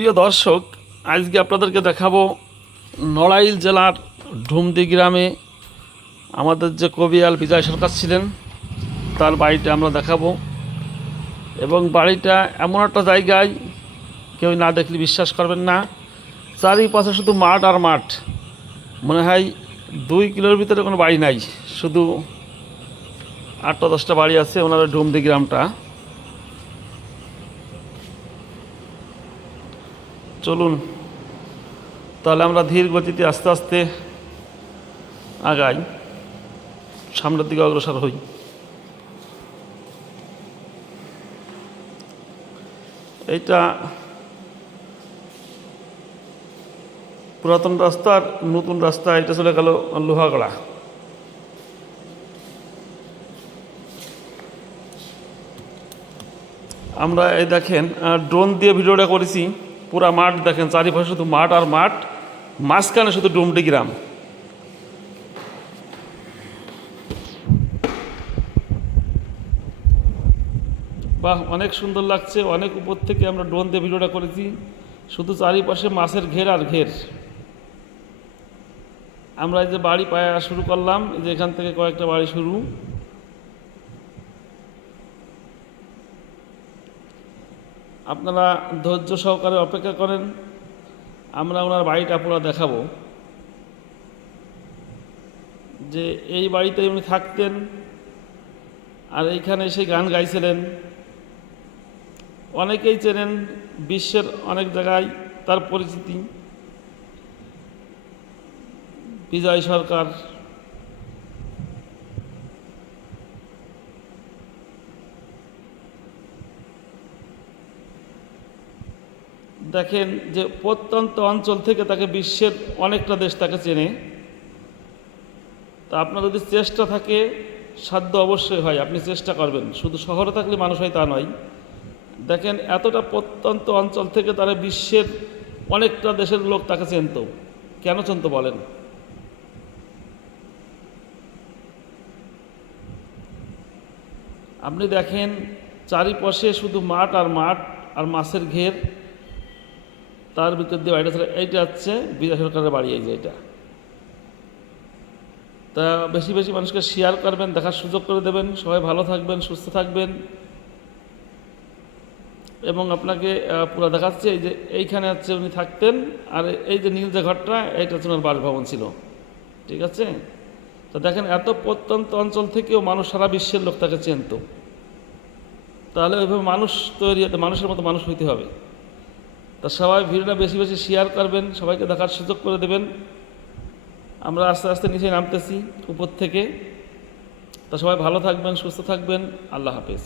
প্রিয় দর্শক, আজকে আপনাদেরকে দেখাবো নড়াইল জেলার ঢুমদি গ্রামে আমাদের যে কবিয়াল বিজয় সরকার ছিলেন, তার বাড়িটা আমরা দেখাবো। এবং বাড়িটা এমন একটা জায়গায় কেউ না দেখলে বিশ্বাস করবেন না, চারিপাশে শুধু মাঠ আর মাঠ। মনে হয় দুই কিলোর ভিতরে কোনো বাড়ি নাই, শুধু আটটা দশটা বাড়ি আছে ওনাদের ডুমদি গ্রামটা। চলুন, তাহলে আমরা ধীর গতিতে আস্তে আস্তে আগাই, সামনের দিকে অগ্রসর হই। এইটা পুরাতন রাস্তা আর নতুন রাস্তা, এটা চলে গেল লোহাগড়া। আমরা এই দেখেন ড্রোন দিয়ে ভিডিওটা করেছি। পুরা মাঠ দেখেন, চারিপাশে শুধু মাঠ আর মাঠ, মাঝখানে শুধু ডুমডি গ্রাম। বাহ, অনেক সুন্দর লাগছে, অনেক উপর থেকে আমরা ড্রোন দিয়ে ভিডিওটা করেছি। শুধু চারিপাশে মাছের ঘের আর ঘের। আমরা এই যে বাড়ি পায়া শুরু করলাম, এই যে এখান থেকে কয়েকটা বাড়ি শুরু। আপনারা ধৈর্য সহকারে অপেক্ষা করেন। আমরা ওনার বাড়িটা পুরো দেখাবো। যে এই বাড়িতে উনি থাকতেন আর এইখানে এসে গান গাইছিলেন। অনেকেই চেনেন, বিশ্বের অনেক জায়গায় তার পরিচিতি। বিজয় সরকার দেখেন যে প্রত্যন্ত অঞ্চল থেকে তাকে বিশ্বের অনেকটা দেশ তাকে চেনে। তা আপনার যদি চেষ্টা থাকে, সাধ্য অবশ্যই হয়, আপনি চেষ্টা করবেন। শুধু শহরে থাকলে মানুষ হয় তা নয়। দেখেন, এতটা প্রত্যন্ত অঞ্চল থেকে তারা বিশ্বের অনেকটা দেশের লোক তাকে চেনত। কেন চিনত বলেন? আপনি দেখেন, চারিপাশে শুধু মাঠ আর মাঠ আর মাছের ঘের। তার ভিতর দিয়ে বাড়িটা এইটা হচ্ছে বিজয় সরকারের বাড়ি, এই যে এটা। তা বেশি বেশি মানুষকে শেয়ার করবেন, দেখার সুযোগ করে দেবেন। সবাই ভালো থাকবেন, সুস্থ থাকবেন। এবং আপনাকে পুরো দেখাচ্ছে, এই যে এইখানে হচ্ছে উনি থাকতেন। আর এই যে নীল যে ঘরটা, এইটা হচ্ছে ওনার বাসভবন ছিল। ঠিক আছে? তো দেখেন, এত প্রত্যন্ত অঞ্চল থেকেও মানুষ সারা বিশ্বের লোক তাকে চেনত। তাহলে ওইভাবে মানুষ তৈরি হতে মানুষের মতো মানুষ হইতে হবে। তা সবাই ভিডিওটা বেশি বেশি শেয়ার করবেন, সবাইকে দেখার সুযোগ করে দেবেন। আমরা আস্তে আস্তে নিচে নামতেছি, উপর থেকে। তা সবাই ভালো থাকবেন, সুস্থ থাকবেন। আল্লাহ হাফেজ।